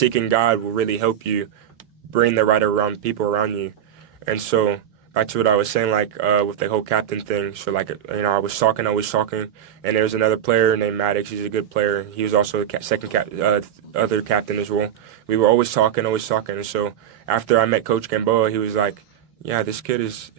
seeking God will really help you bring the right around people around you. And so back to what I was saying, like with the whole captain thing. So like I was talking, and there was another player named Maddox. He's a good player. He was also the other captain as well. We were always talking. And so after I met Coach Gamboa, he was like, "Yeah, this kid is."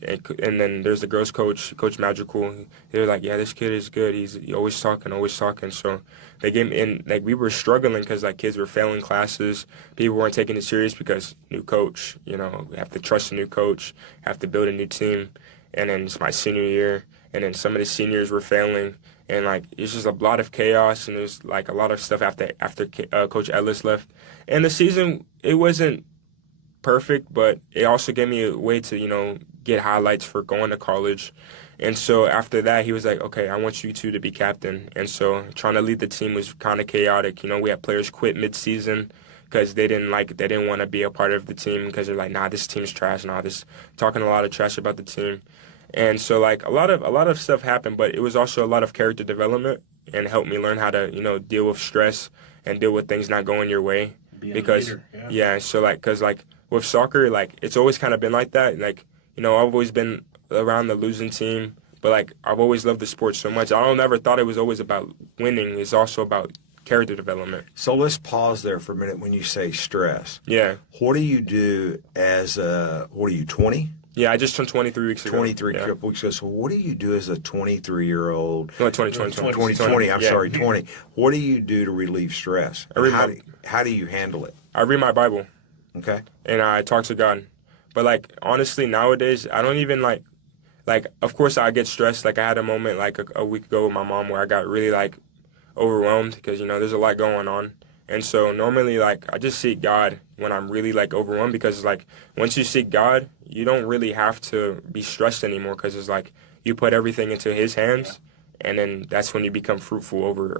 And then there's the girls' coach, Coach Magical. They were like, "Yeah, this kid is good. He's always talking, always talking." So they gave me, and like we were struggling because like kids were failing classes. People weren't taking it serious because new coach. We have to trust a new coach, have to build a new team. And then it's my senior year, and then some of the seniors were failing, and like it's just a lot of chaos, and there's like a lot of stuff after Coach Ellis left, and the season it wasn't perfect, but it also gave me a way to, get highlights for going to college. And so after that, he was like, okay, I want you two to be captain. And so trying to lead the team was kind of chaotic. We had players quit mid-season because they didn't want to be a part of the team because they're like, nah, this team's trash. Nah, this talking a lot of trash about the team. And so like a lot of stuff happened, but it was also a lot of character development and helped me learn how to, deal with stress and deal with things not going your way. Being Because a leader, yeah, so like cuz like with soccer, like it's always kind of been like that. Like, I've always been around the losing team, but like I've always loved the sport so much. I don't never thought it was always about winning. It's also about character development. So let's pause there for a minute when you say stress. Yeah. What do you do what are you, 20? Yeah, I just turned 23 weeks ago. 23 yeah. weeks ago. So what do you do as a 23-year-old? No, 2020. 2020, I'm yeah. sorry, 20. What do you do to relieve stress? How do you handle it? I read my Bible. Okay. And I talk to God. But like honestly nowadays I don't even like of course I get stressed. Like I had a moment like a week ago with my mom where I got really like overwhelmed because there's a lot going on. And so normally like I just seek God when I'm really like overwhelmed because like once you seek God, you don't really have to be stressed anymore because it's like you put everything into his hands. And then that's when you become fruitful over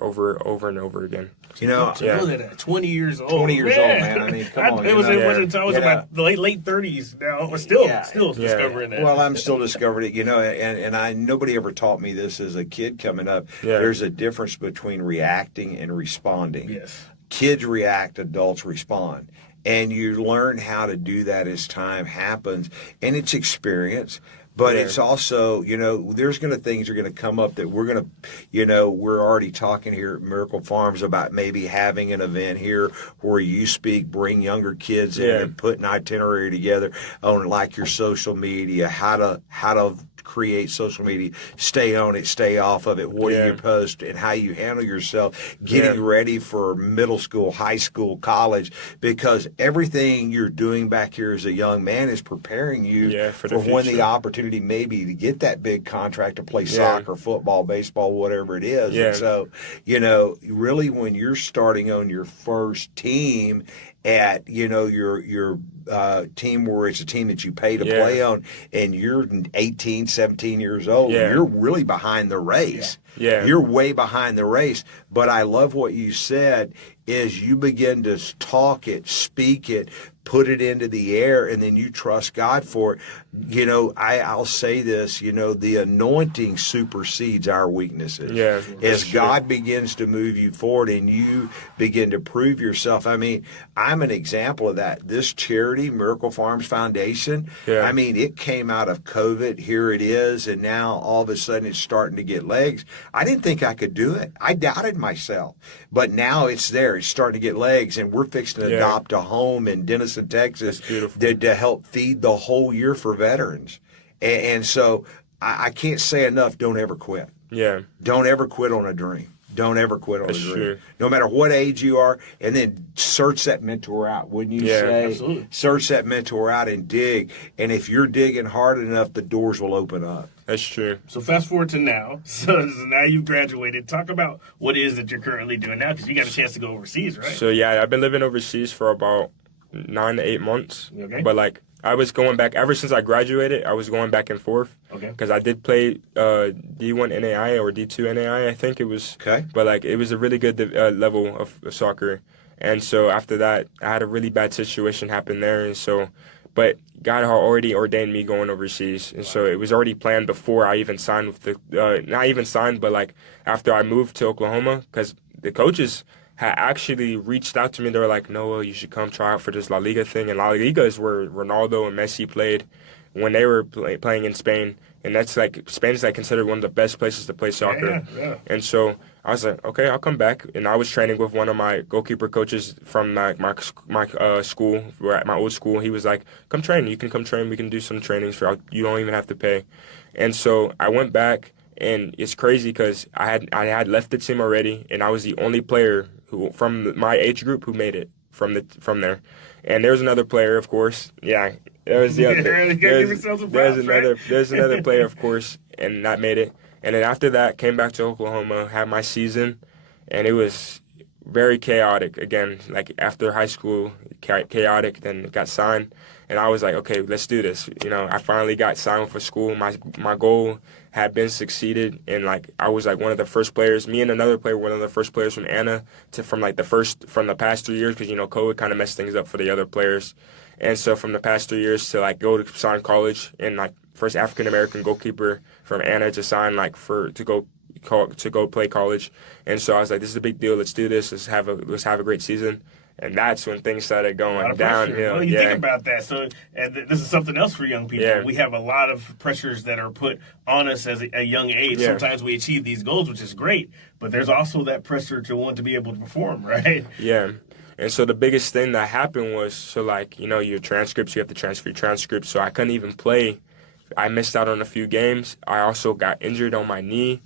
and over again. To know that at 20 years old. 20 years old, man. I mean, come on. It was about the late 30s now. We're still discovering that. Well, I'm still discovering it, and nobody ever taught me this as a kid coming up. Yeah. There's a difference between reacting and responding. Yes. Kids react, adults respond. And you learn how to do that as time happens, and it's experience. But it's also, there's things are going to come up that we're going to, we're already talking here at Miracle Farms about maybe having an event here where you bring younger kids in and put an itinerary together on like your social media, how to create social media, stay on it, stay off of it, what do you post, and how you handle yourself, getting ready for middle school, high school, college, because everything you're doing back here as a young man is preparing you for when the opportunity maybe to get that big contract to play soccer, football, baseball, whatever it is. And so, really when you're starting on your first team at your team where it's a team that you pay to play on, and you're 18, 17 years old, you're really behind the race. You're way behind the race. But I love what you said is you begin to talk it, speak it, put it into the air, and then you trust God for it. I'll say this, the anointing supersedes our weaknesses. As God begins to move you forward and you begin to prove yourself. I mean, I'm an example of that. This charity, Miracle Farms Foundation, I mean, it came out of COVID. Here it is. And now all of a sudden it's starting to get legs. I didn't think I could do it. I doubted myself. But now it's there. It's starting to get legs. And we're fixing to adopt a home in Denison, Texas to help feed the whole year for veterans. And so I can't say enough, don't ever quit. Don't ever quit on a dream. Don't ever quit on a dream. True. No matter what age you are, and then search that mentor out. Wouldn't you say? Absolutely. Search that mentor out and dig. And if you're digging hard enough, the doors will open up. That's true. So fast forward to now. So now you've graduated. Talk about what it is that you're currently doing now, because you got a chance to go overseas, right? So I've been living overseas for about 9 to 8 months. Okay. But like I was going back ever since I graduated. I was going back and forth. Okay. Because I did play D1 NAI or D2 NAI, I think it was. Okay. But like it was a really good level of soccer, and so after that, I had a really bad situation happen there, and so, but God had already ordained me going overseas, and so it was already planned before I even signed with the not even signed, but like after I moved to Oklahoma, because the coaches had actually reached out to me. They were like, Noah, you should come try out for this La Liga thing. And La Liga is where Ronaldo and Messi played when they were playing in Spain. And that's like, Spain's like considered one of the best places to play soccer. Yeah. And so I was like, okay, I'll come back. And I was training with one of my goalkeeper coaches from my school, where at my old school. He was like, come train. You can come train. We can do some trainings for you don't even have to pay. And so I went back, and it's crazy because I had left the team already, and I was the only player who from my age group who made it from there. And there's another player, of course. Yeah, there was the other. You gotta give yourself some props, right? There's another player, of course, and that made it. And then after that, came back to Oklahoma, had my season, and it was very chaotic again. Like after high school, chaotic. Then got signed, and I was like, okay, let's do this. I finally got signed for school. My goal had been succeeded, and like I was like one of the first players. Me and another player were one of the first players from Anna from the past 3 years, because COVID kind of messed things up for the other players. And so from the past 3 years to like go to sign college, and like first African American goalkeeper from Anna to sign like to go play college. And so I was like, this is a big deal. Let's do this. Let's have a great season. And that's when things started going downhill. Well, you think about that. So this is something else for young people. Yeah. We have a lot of pressures that are put on us as a young age. Yeah. Sometimes we achieve these goals, which is great. But there's also that pressure to want to be able to perform, right? Yeah. And so the biggest thing that happened was, so like, your transcripts, you have to transfer your transcripts. So I couldn't even play. I missed out on a few games. I also got injured on my knee.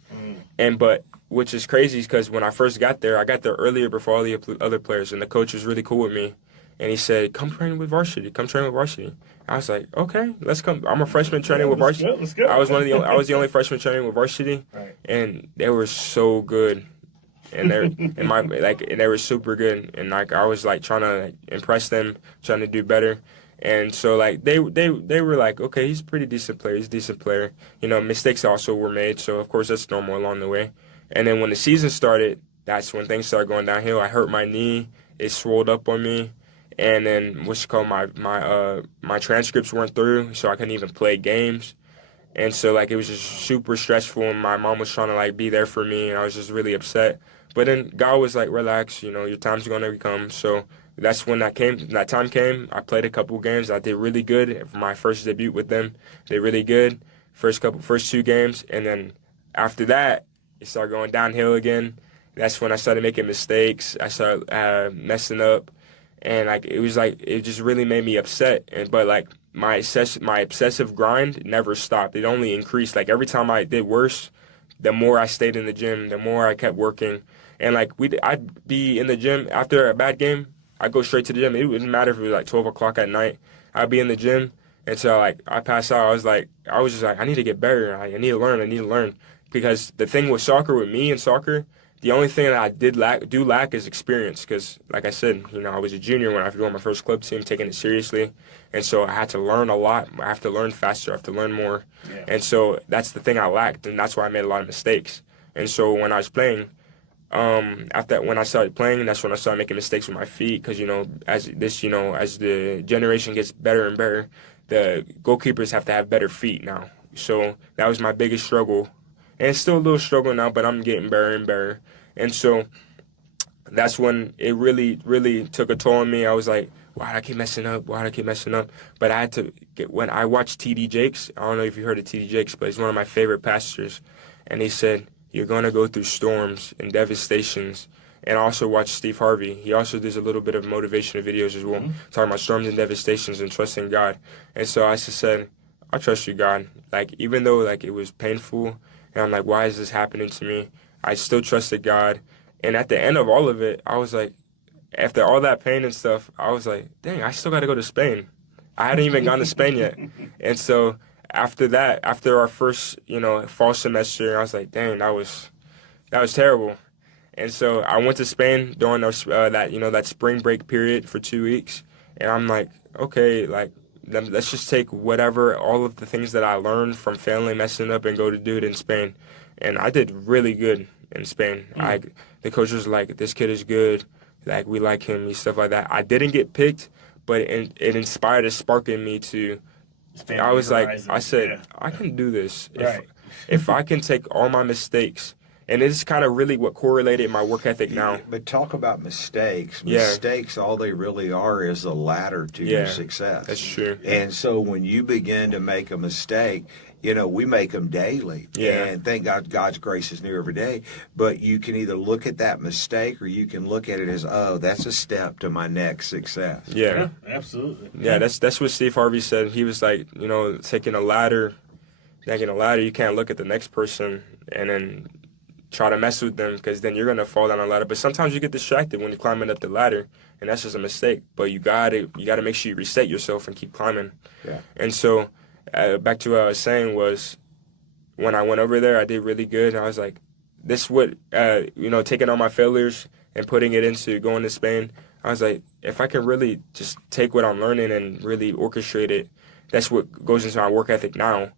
But which is crazy because when I first got there, I got there earlier before all the other players, and the coach was really cool with me. And he said, come train with varsity. Come train with varsity. I was like, okay, let's come. I'm a freshman training with varsity. Let's go. I was the only freshman training with varsity, Right. and they were so good. And they were super good, and like I was like trying to impress them, trying to do better. And so like they were like, okay, he's a pretty decent player. He's a decent player. Mistakes also were made, so of course that's normal along the way. And then when the season started, that's when things started going downhill. I hurt my knee. It swelled up on me. And then my transcripts weren't through, so I couldn't even play games. And so like it was just super stressful, and my mom was trying to like be there for me, and I was just really upset. But then God was like, relax, your time's gonna come. So that's when that time came. I played a couple games. I did really good for my first debut with them. Did really good first 2 games, and then after that, it started going downhill again. That's when I started making mistakes. I started messing up, and like it just really made me upset. But like my obsessive grind never stopped. It only increased. Like every time I did worse, the more I stayed in the gym, the more I kept working. And like I'd be in the gym after a bad game. I'd go straight to the gym. It wouldn't matter if it was like 12 o'clock at night. I'd be in the gym until like I passed out. I was just like, I need to get better. I need to learn. Because the thing with soccer, the only thing that I do lack is experience. Because like I said, I was a junior when I joined my first club team, taking it seriously. And so I had to learn a lot. I have to learn faster. I have to learn more. Yeah. And so that's the thing I lacked. And that's why I made a lot of mistakes. And so when I was playing, when I started playing, that's when I started making mistakes with my feet. Because, as the generation gets better and better, the goalkeepers have to have better feet now. So that was my biggest struggle. And it's still a little struggle now, but I'm getting better and better. And so that's when it really, really took a toll on me. I was like, why do I keep messing up? But I had to when I watched T.D. Jakes, I don't know if you heard of T.D. Jakes, but he's one of my favorite pastors. And he said, you're going to go through storms and devastations. And I also watch Steve Harvey. He also does a little bit of motivational videos as well, talking about storms and devastations and trusting God. And so I just said, I trust you, God. Like, even though like it was painful, and I'm like, why is this happening to me? I still trusted God. And at the end of all of it, I was like, after all that pain and stuff, I was like, dang, I still got to go to Spain. I hadn't even gone to Spain yet. And so after that, after our first, fall semester, I was like, dang, that was terrible. And so I went to Spain during that spring break period for 2 weeks. And I'm like, okay, like, let's just take all of the things that I learned from failing, messing up, and go to do it in Spain. And I did really good in Spain. The coach was like, this kid is good. Like, we like him, stuff like that. I didn't get picked, but it inspired a spark in me to, I said, I can do this. Right. If I can take all my mistakes And it's kind of really what correlated my work ethic now. But talk about mistakes. Yeah. Mistakes, all they really are is a ladder to your Yeah, success. that's true. And so when you begin to make a mistake, we make them daily. Yeah. And thank God God's grace is new every day. But you can either look at that mistake or you can look at it as, oh, that's a step to my next success. Yeah. Absolutely. Yeah, that's what Steve Harvey said. He was like, taking a ladder, you can't look at the next person and then try to mess with them because then you're going to fall down a ladder. But sometimes you get distracted when you're climbing up the ladder, and that's just a mistake. But you got to make sure you reset yourself and keep climbing. Yeah. And so back to what I was saying was when I went over there, I did really good. And I was like, this would, taking all my failures and putting it into going to Spain, I was like, if I can really just take what I'm learning and really orchestrate it, that's what goes into my work ethic now.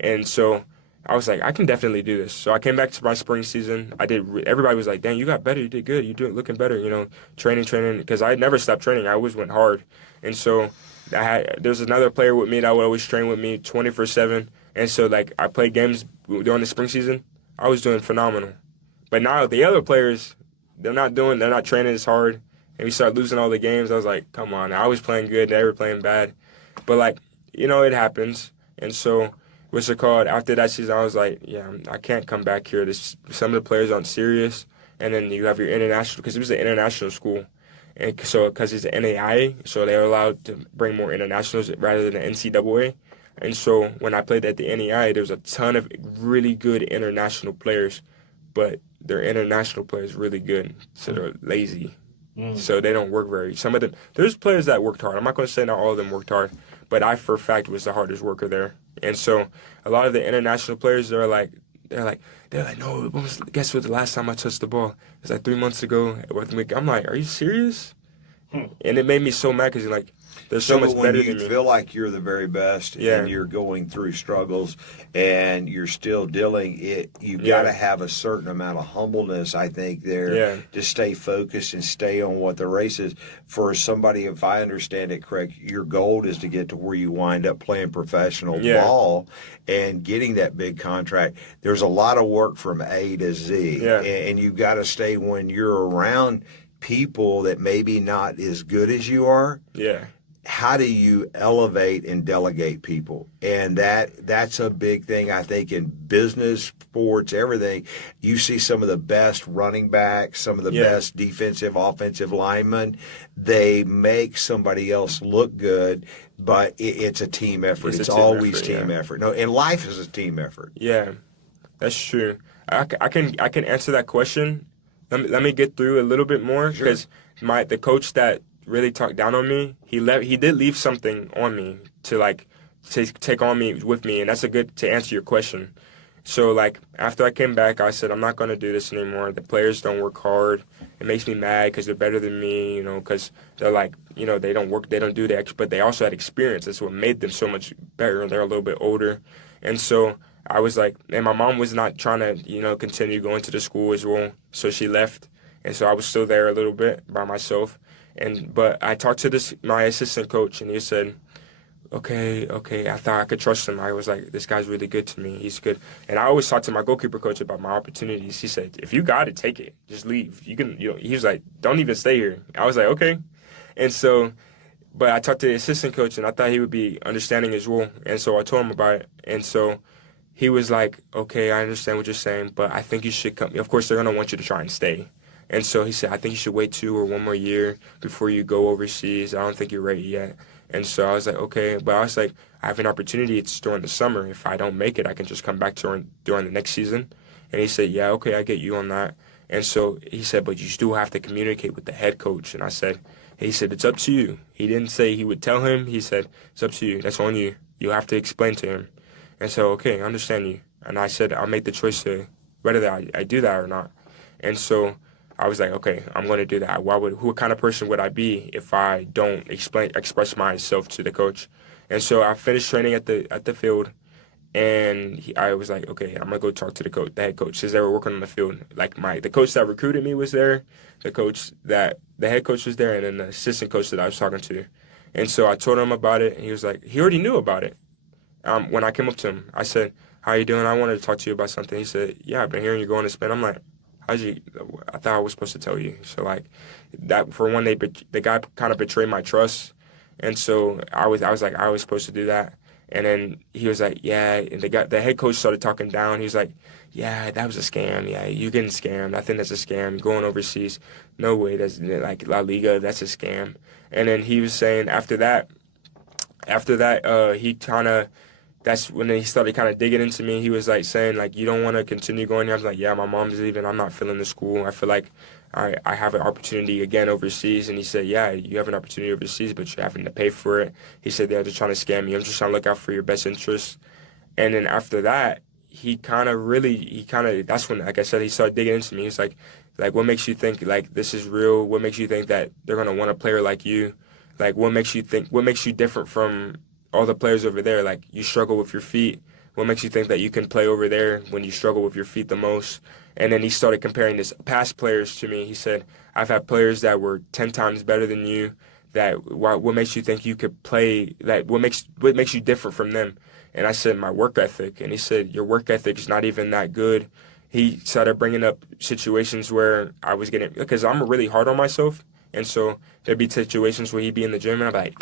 And so I was like, I can definitely do this. So I came back to my spring season. Everybody was like, dang, you got better. You did good. You're looking better, training. Because I never stopped training. I always went hard. And so there's another player with me that would always train with me 24/7. And so, I played games during the spring season. I was doing phenomenal. But now the other players, they're not training as hard. And we start losing all the games. I was like, come on. I was playing good. They were playing bad. But, it happens. And so what's it called? After that season, I was like, yeah, I can't come back here. Some of the players aren't serious, and then you have your international, because it was an international school, and so because it's an NAIA, so they're allowed to bring more internationals rather than the NCAA. And so when I played at the NAIA, there was a ton of really good international players, but their international players really good, so they're lazy. So they don't work some of them. There's players that worked hard. I'm not going to say not all of them worked hard, but I for a fact was the hardest worker there. And so a lot of the international players, they're like, no, guess what? The last time I touched the ball, it was 3 months ago. I'm like, are you serious? And it made me so mad because they're so much better than when me. you feel like you're the very best and you're going through struggles and you're still dealing you got to have a certain amount of humbleness, I think, there to stay focused and stay on what the race is. For somebody, if I understand it correct, your goal is to get to where you wind up playing professional ball and getting that big contract. There's a lot of work from A to Z, and you've got to stay when you're around people that maybe not as good as you are. How do you elevate and delegate people? And that's a big thing, I think, in business, sports, everything. You see some of the best running backs, some of the best defensive, offensive linemen. They make somebody else look good, but it's a team effort. It's always team effort. No, and life is a team effort. Yeah, that's true. I can answer that question. Let me get through a little bit more because the coach that really talked down on me, he did leave something on me to take on me with me, and that's to answer your question. So after I came back, I said I'm not going to do this anymore. The players don't work hard. It makes me mad because they're better than me, because they're they don't work, they don't do the extra, but they also had experience. That's what made them so much better. They're a little bit older, and so I was like, and my mom was not trying to continue going to the school as well, so she left, and so I was still there a little bit by myself. But I talked to my assistant coach, and he said, okay, I thought I could trust him. I was like, this guy's really good to me. He's good. And I always talked to my goalkeeper coach about my opportunities. He said, if you got it, take it. Just leave. You can, he was like, don't even stay here. I was like, okay. And so, but I talked to the assistant coach, and I thought he would be understanding as well. And so I told him about it. And so he was like, okay, I understand what you're saying, but I think you should come. Of course, they're going to want you to try and stay. And so he said, I think you should wait 2 or 1 more year before you go overseas. I don't think you're ready yet. And so I was like, okay. But I was like, I have an opportunity. It's during the summer. If I don't make it, I can just come back during the next season. And he said, yeah, okay, I get you on that. And so he said, but you still have to communicate with the head coach. And he said, it's up to you. He didn't say he would tell him. He said, it's up to you. That's on you. You have to explain to him. And so, okay, I understand you. And I said, I'll make the choice to whether I do that or not. And so I was like, okay, I'm going to do that. Who kind of person would I be if I don't express myself to the coach? And so I finished training at the field, and I was like, okay, I'm gonna go talk to the head coach, since they were working on the field. The coach that recruited me was there, the head coach was there, and then the assistant coach that I was talking to. And so I told him about it, and he was like, he already knew about it. When I came up to him, I said, how you doing? I wanted to talk to you about something. He said, yeah, I've been hearing you're going to Spain. I'm like, how'd you? I thought I was supposed to tell you. So like that for one, the guy kind of betrayed my trust, and so I was like I was supposed to do that. And then he was like, yeah. And the head coach started talking down. He was like, yeah, that was a scam. Yeah, you getting scammed. I think that's a scam. Going overseas, no way. That's like La Liga. That's a scam. And then he was saying after that, he kind of that's when he started kind of digging into me. He was like saying like, you don't want to continue going here. I was like, yeah, my mom's leaving. I'm not feeling the school. I feel like I have an opportunity again overseas. And he said, yeah, you have an opportunity overseas, but you're having to pay for it. He said, they're just trying to scam you. I'm just trying to look out for your best interests. And then after that, that's when, like I said, he started digging into me. He's like, what makes you think like this is real? What makes you think that they're gonna want a player like you? Like, what makes you different from all the players over there? Like, you struggle with your feet. What makes you think that you can play over there when you struggle with your feet the most? And then he started comparing his past players to me. He said, I've had players that were 10 times better than you. What makes you think you could play? That what makes you different from them? And I said, my work ethic. And he said, your work ethic is not even that good. He started bringing up situations where I was getting, because I'm really hard on myself. And so there'd be situations where he'd be in the gym and I'm like,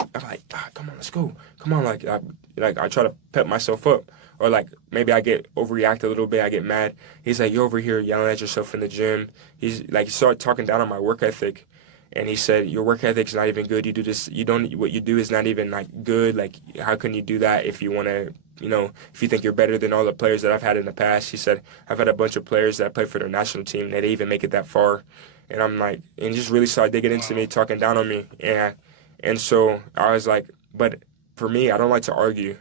come on, let's go. Come on. I try to pep myself up. Or like maybe I get overreact a little bit. I get mad. He's like, you're over here yelling at yourself in the gym. He's like, he started talking down on my work ethic. And he said, your work ethic's not even good. You do this, what you do is not even like good. Like, how can you do that if you want to, if you think you're better than all the players that I've had in the past? He said, I've had a bunch of players that play for their national team. They didn't even make it that far. And I'm like, and he just really started digging into me, talking down on me. And so I was like, but for me, I don't like to argue.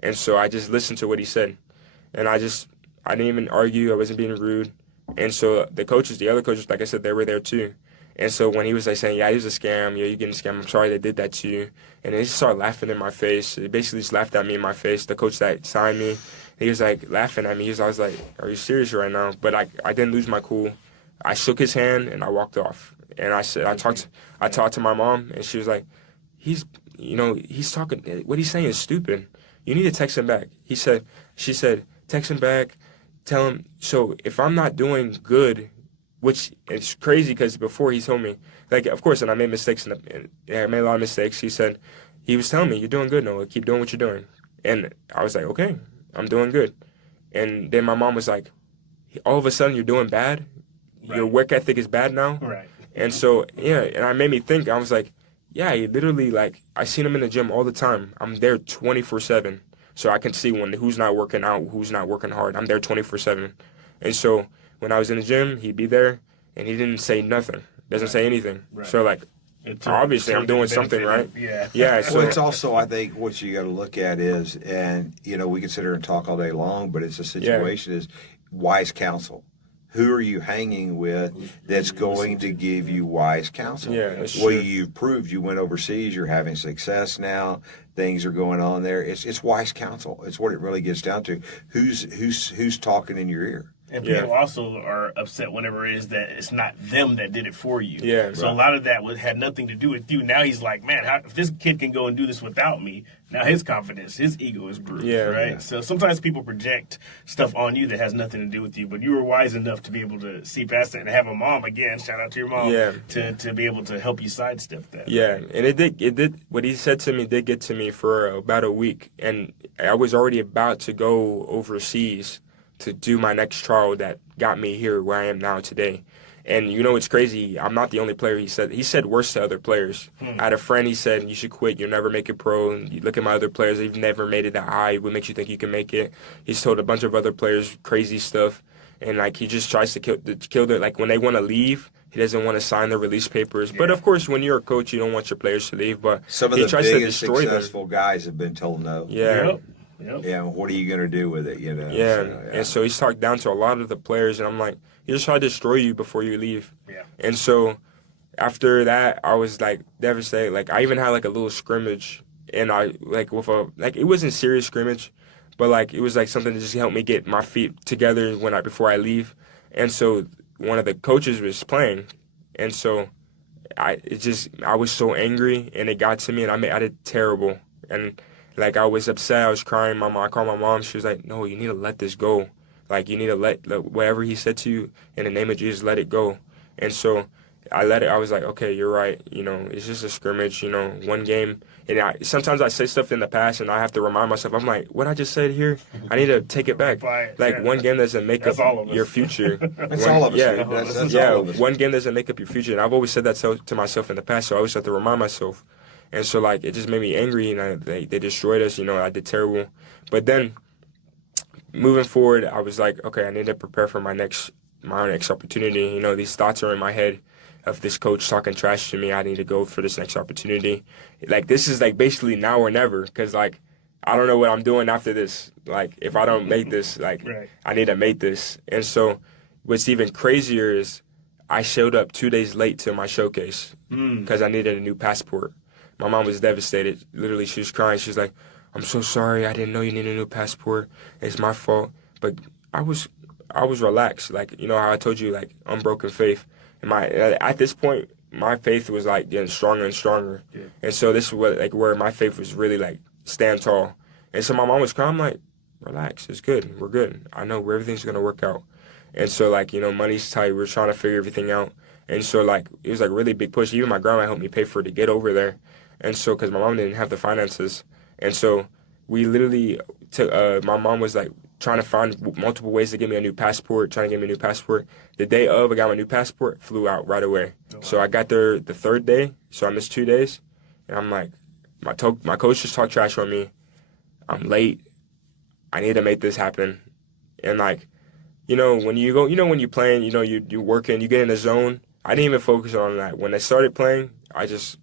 And so I just listened to what he said. And I didn't even argue. I wasn't being rude. And so the other coaches, like I said, they were there too. And so when he was like saying, yeah, he was a scam, yeah, you're getting scammed, I'm sorry they did that to you. And they just started laughing in my face. They basically just laughed at me in my face. The coach that signed me, he was like laughing at me. I was like, are you serious right now? But I didn't lose my cool. I shook his hand and I walked off. And I talked to my mom and she was like, he's talking, what he's saying is stupid. You need to text him back. She said, text him back, tell him, so if I'm not doing good, which is crazy because before he told me, like, of course, and I made mistakes, I made a lot of mistakes. He was telling me, you're doing good, Noah, keep doing what you're doing. And I was like, okay, I'm doing good. And then my mom was like, all of a sudden you're doing bad? Your work ethic is bad now? Right. And so, yeah, and I made me think, I was like, yeah, he literally, like, I seen him in the gym all the time. I'm there 24/7. So I can see who's not working out, who's not working hard. I'm there 24/7. And so when I was in the gym, he'd be there, and he didn't say nothing. Doesn't say anything. Right. So, like, obviously I'm doing something right. Yeah. Yeah. So Well, it's also, I think, what you got to look at is, and we can sit here and talk all day long, but it's a situation is wise counsel. Who are you hanging with that's going to give you wise counsel? Yeah, that's well, true. you've proved you went overseas. You're having success now. Things are going on there. It's wise counsel. It's what it really gets down to. Who's talking in your ear? And people also are upset whenever it is that it's not them that did it for you. Yeah, so a lot of that had nothing to do with you. Now he's like, man, if this kid can go and do this without me, now his confidence, his ego is bruised, right? Yeah. So sometimes people project stuff on you that has nothing to do with you, but you were wise enough to be able to see past it and have a mom, again, shout out to your mom, to be able to help you sidestep that. Yeah, and it did, what he said to me did get to me for about a week, and I was already about to go overseas to do my next trial that got me here where I am now today. And it's crazy. I'm not the only player. He said worse to other players. I had a friend, he said, you should quit. You'll never make it pro. And you look at my other players, they've never made it that high. What makes you think you can make it? He's told a bunch of other players crazy stuff. And, like, he just tries to kill their, like, when they want to leave, he doesn't want to sign the release papers. Yeah. But, of course, when you're a coach, you don't want your players to leave. But some of he the tries to biggest destroy successful them. guys have been told no. Yeah. Yep. Yeah, what are you going to do with it, Yeah. So, and so he's talked down to a lot of the players, and I'm like, he just tried to destroy you before you leave. Yeah. And so after that, I was, like, devastated. Like, I even had, like, a little scrimmage, and I, like, it wasn't serious scrimmage, but, like, it was, like, something to just help me get my feet together before I leave. And so one of the coaches was playing, and so I was so angry, and it got to me, and I did terrible. And Like, I was upset. I was crying. I called my mom. She was like, no, you need to let this go. Like, you need to let whatever he said to you, in the name of Jesus, let it go. And so I let it. I was like, okay, you're right. It's just a scrimmage, one game. And sometimes I say stuff in the past and I have to remind myself, I'm like, what I just said here, I need to take it back. Like, one game doesn't make That's up all of us. your future. That's all of us. Yeah, dude. That's yeah, all of us. one game doesn't make up your future. And I've always said that to myself in the past, so I always have to remind myself. And so, like, it just made me angry, and they destroyed us. I did terrible. But then, moving forward, I was like, okay, I need to prepare for my next opportunity. These thoughts are in my head of this coach talking trash to me. I need to go for this next opportunity. Like, this is, like, basically now or never, because, like, I don't know what I'm doing after this. Like, if I don't make this, like, Right. I need to make this. And so what's even crazier is I showed up 2 days late to my showcase because I needed a new passport. My mom was devastated. Literally, she was crying. She's like, I'm so sorry. I didn't know you needed a new passport. It's my fault. But I was relaxed. Like, how I told you, like, unbroken faith. And at this point, my faith was, like, getting stronger and stronger. Yeah. And so this is where my faith was really, like, stand tall. And so my mom was crying. I'm like, relax. It's good. We're good. I know everything's going to work out. And so, like, money's tight. We're trying to figure everything out. And so, like, it was, like, a really big push. Even my grandma helped me pay for it to get over there. And so, because my mom didn't have the finances. And so we literally took, my mom was, like, trying to find multiple ways to get me a new passport, trying to get me a new passport. The day of, I got my new passport, flew out right away. Oh, wow. So I got there the third day, so I missed 2 days. And I'm like, my coach just talked trash on me. I'm late. I need to make this happen. And, like, when you go, when you're playing, you're working, you get in the zone. I didn't even focus on that. When I started playing, I just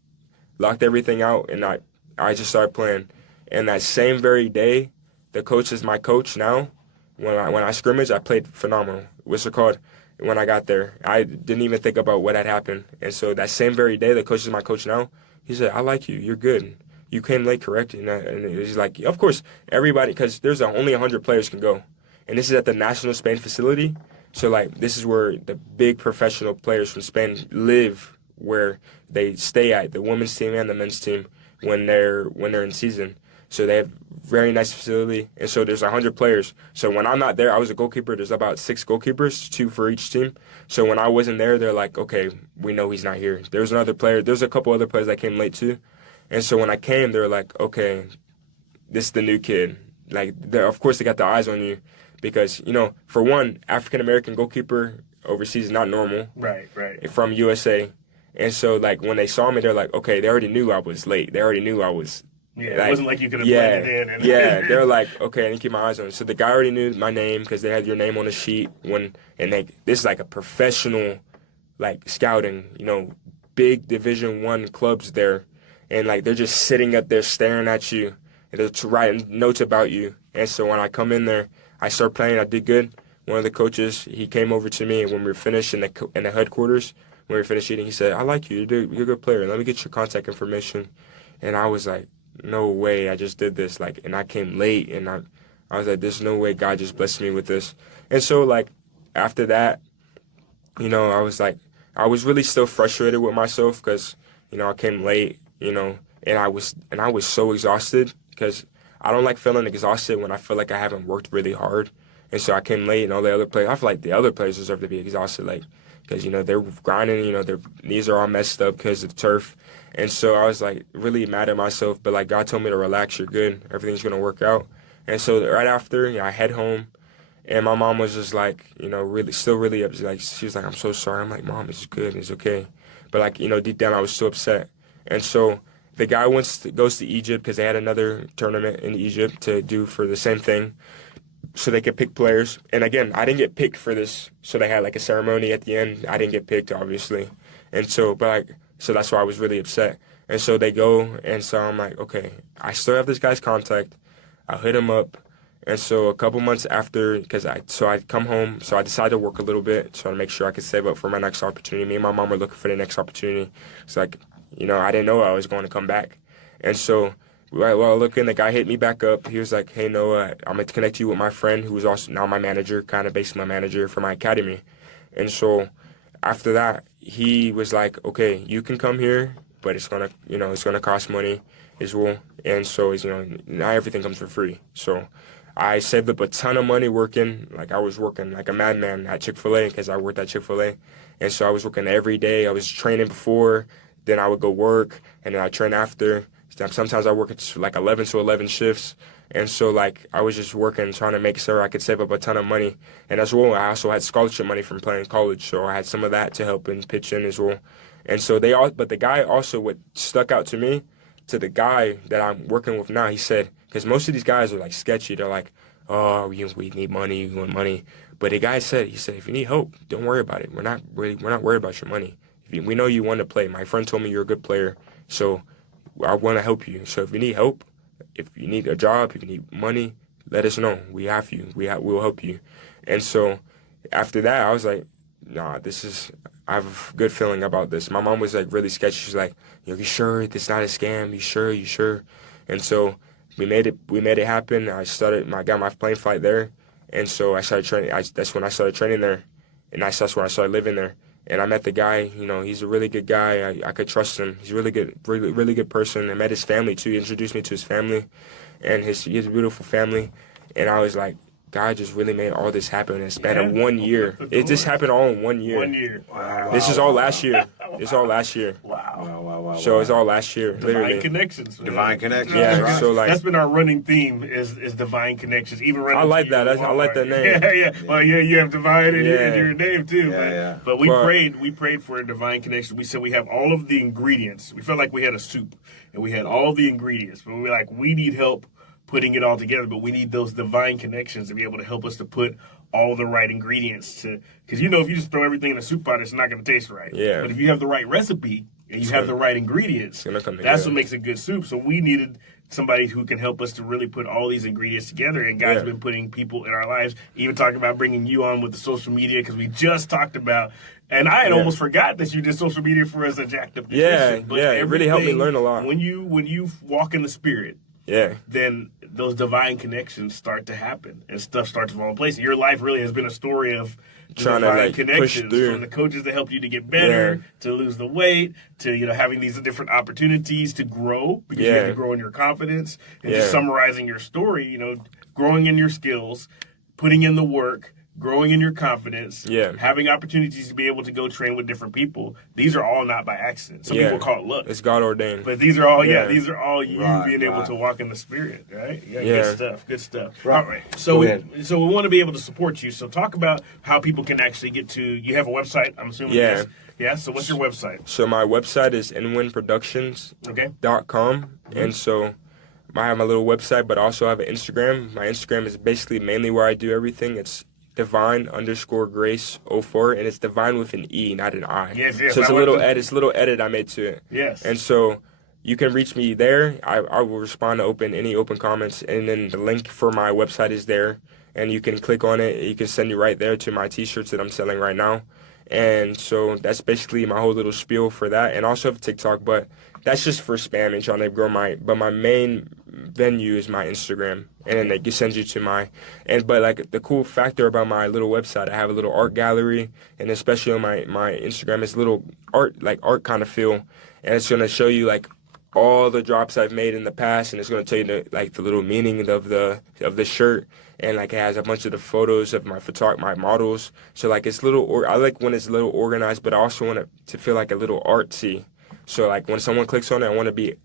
locked everything out, and I just started playing. And that same very day, the coach is my coach now. When I scrimmaged, I played phenomenal. What's it called? When I got there, I didn't even think about what had happened. And so that same very day, the coach is my coach now. He said, I like you. You're good. You came late, correct? And he's like, of course, everybody, because there's only 100 players can go. And this is at the National Spain facility. So, like, this is where the big professional players from Spain live, where they stay at, the women's team and the men's team, when they're in season. So they have very nice facility. And so there's 100 players. So when I'm not there, I was a goalkeeper. There's about 6 goalkeepers, 2 for each team. So when I wasn't there, they're like, okay, we know he's not here. There's another player. There's a couple other players that came late too. And so when I came, they were like, okay, this is the new kid. Like, of course, they got their eyes on you. Because, for one, African-American goalkeeper overseas is not normal. Right. From USA. And so, like, when they saw me, they're like, okay, they already knew I was late. They already knew I was... Yeah, like, it wasn't like you could have blended in. And they're like, okay, I need to keep my eyes on it. So the guy already knew my name because they had your name on the sheet. This is like a professional, like, scouting, big Division I clubs there. And, like, they're just sitting up there staring at you. And they're writing notes about you. And so when I come in there, I start playing. I did good. One of the coaches, he came over to me when we were finished in the headquarters. When we were finished eating, he said, I like you. You're a good player. Let me get your contact information. And I was like, no way. I just did this. Like, and I came late. And I was like, there's no way God just blessed me with this. And so, like, after that, I was like, I was really still frustrated with myself because, I came late, and I was so exhausted because I don't like feeling exhausted when I feel like I haven't worked really hard. And so I came late, and all the other players, I feel like the other players deserve to be exhausted, like, because, they're grinding, their knees are all messed up because of the turf. And so I was, like, really mad at myself. But, like, God told me to relax. You're good. Everything's going to work out. And so right after, I head home. And my mom was just, like, still really upset. Like, she was like, I'm so sorry. I'm like, Mom, it's good. It's okay. But, like, deep down I was so upset. And so the guy goes to Egypt because they had another tournament in Egypt to do for the same thing. So they could pick players. And again, I didn't get picked for this. So they had like a ceremony at the end. I didn't get picked, obviously. And so, so that's why I was really upset. And so they go, and so I'm like, okay, I still have this guy's contact. I'll hit him up. And so a couple months after, so I come home, so I decided to work a little bit, so to make sure I could save up for my next opportunity. Me and my mom were looking for the next opportunity. It's like, I didn't know I was going to come back. And so while looking, the guy hit me back up. He was like, hey, Noah, I'm going to connect you with my friend who was also now my manager, kind of basically my manager for my academy. And so after that, he was like, okay, you can come here, but it's going to, it's going to cost money. as well. And so it's, not everything comes for free. So I saved up a ton of money working. Like I was working like a madman at Chick-fil-A because I worked at Chick-fil-A. And so I was working every day. I was training before, then I would go work, and then I train after. Sometimes I work at like 11 to 11 shifts. And so like I was just working, trying to make sure I could save up a ton of money. And as well, I also had scholarship money from playing college. So I had some of that to help and pitch in as well. And so but the guy also, what stuck out to me, to the guy that I'm working with now, he said, because most of these guys are like sketchy. They're like, oh, we need money, we want money. But the guy said, if you need help, don't worry about it. We're not worried about your money. We know you want to play. My friend told me you're a good player, so I want to help you. So if you need help, if you need a job, if you need money, let us know. We have you. We'll help you. And so after that, I was like, nah, I have a good feeling about this. My mom was like really sketchy. She's like, you sure this not a scam? You sure? And so we made it happen. I got my plane flight there. And so I started training. That's when I started training there. And that's when I started living there. And I met the guy, he's a really good guy. I could trust him. He's a really good, really good person. I met his family too. He introduced me to his family and he has a beautiful family. And I was like, God just really made all this happen in a span of 1 year. It just happened all in 1 year. 1 year. Wow. This is all last year. It's all last year. Wow. So it's all last year. Divine literally. connections. Man. Divine connections. Yeah. Right. So like that's been our running theme is divine connections. Even running. I like that. I like that name. Yeah. Well, yeah, you have divine in your name too. Yeah. But we prayed for a divine connection. We said we have all of the ingredients. We felt like we had a soup and we had all the ingredients, but we were like, we need help putting it all together, but we need those divine connections to be able to help us to put all the right ingredients to, because if you just throw everything in a soup pot, it's not going to taste right. Yeah. But if you have the right recipe and you have the right ingredients, that's what makes a good soup. So we needed somebody who can help us to really put all these ingredients together. And God's been putting people in our lives, even talking about bringing you on with the social media, because we just talked about, and I had almost forgot that you did social media for us at Jacked Up Nutrition. Yeah, it really helped me learn a lot. When you walk in the Spirit, then those divine connections start to happen and stuff starts to fall in place. Your life really has been a story of trying divine to connections, push through. from the coaches that help you to get better, to lose the weight, to having these different opportunities to grow, because you have to grow in your confidence. And just summarizing your story, growing in your skills, putting in the work, growing in your confidence, having opportunities to be able to go train with different people. These are all not by accident. Some people call it luck. It's God ordained. But these are all, these are all you being able to walk in the Spirit, right? Good stuff. Right. All right. So we want to be able to support you. So talk about how people can actually get to, you have a website, I'm assuming. Yeah. Yeah, so what's your website? So my website is nwinproductions.com. And so I have my little website, but also I have an Instagram. My Instagram is basically mainly where I do everything. It's divine_grace04, and it's divine with an E, not an I. Yes. So it's a little edit I made to it. Yes. And so you can reach me there. I will respond to any open comments, and then the link for my website is there, and you can click on it. You can send you right there to my T-shirts that I'm selling right now. And so that's basically my whole little spiel for that, and also have TikTok, but that's just for spam and trying to grow but my main venue is my Instagram, and then it sends you to but like the cool factor about my little website, I have a little art gallery, and especially on my Instagram, it's little art kind of feel, and it's going to show you like all the drops I've made in the past, and it's going to tell you the little meaning of the shirt, and like it has a bunch of the photos of my models. So like it's I like when it's a little organized, but I also want it to feel like a little artsy. So like when someone clicks on it, I want to be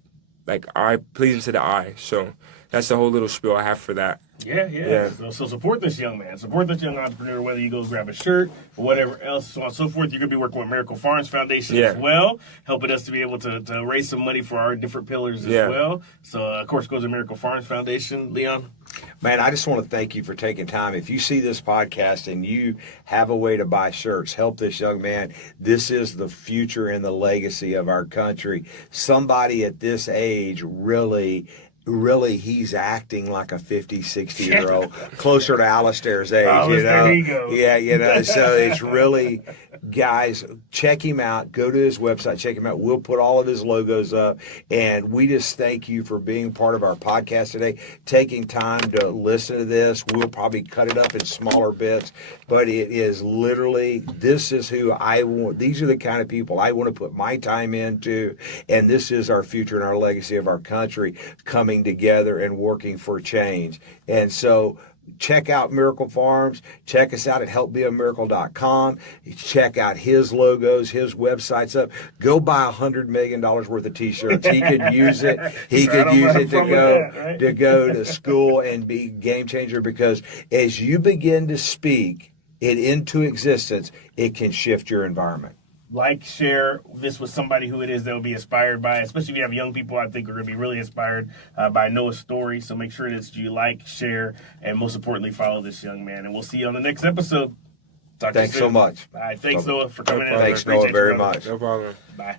like pleasing to the eye. So that's the whole little spiel I have for that. Yeah. So support this young man. Support this young entrepreneur, whether you go grab a shirt or whatever else, so on and so forth. You're going to be working with Miracle Farms Foundation as well, helping us to be able to raise some money for our different pillars as well. So, of course, go to Miracle Farms Foundation. Leon? Man, I just want to thank you for taking time. If you see this podcast and you have a way to buy shirts, help this young man. This is the future and the legacy of our country. Somebody at this age really he's acting like a 50, 60-year-old, closer to Alistair's age, Alistair, you know. ego. Yeah, so it's really Guys, check him out. Go to his website. Check him out. We'll put all of his logos up. And we just thank you for being part of our podcast today, taking time to listen to this. We'll probably cut it up in smaller bits, but it is literally, this is who I want. These are the kind of people I want to put my time into. And this is our future and our legacy of our country coming together and working for change. And so, check out Miracle Farms. Check us out at helpbeamiracle.com. Check out his logos, his websites up. Go buy $100 million worth of T-shirts. He could use it. He could use it to go to school and be game changer, because as you begin to speak it into existence, it can shift your environment. Like, share this with somebody who it is they'll be inspired by, especially if you have young people. I think are going to be really inspired by Noah's story. So make sure that you like, share, and most importantly, follow this young man. And we'll see you on the next episode. Thanks so much. All right, thanks, Noah, for coming in. Thanks, Noah, very much. No problem. Bye.